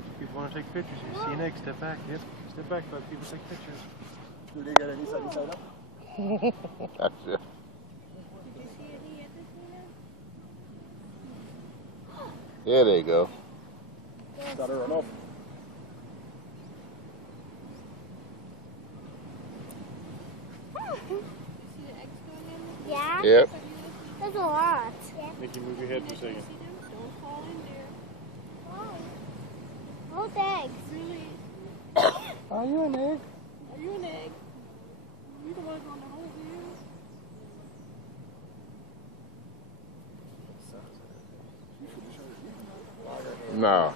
If people want to take pictures, you see an egg, step back. Yep, step back, let people take pictures. Do they get any side up? That's it. Did you see any at the Yeah, there you go. Got to run off. You see the eggs going in? Yeah? Yep. There's a lot. Yeah. Nikki, move your head for a second. Don't fall in there. Why? Hold eggs. Really? Are you an egg? Are you an egg? You don't want to go in the hole, do you? No.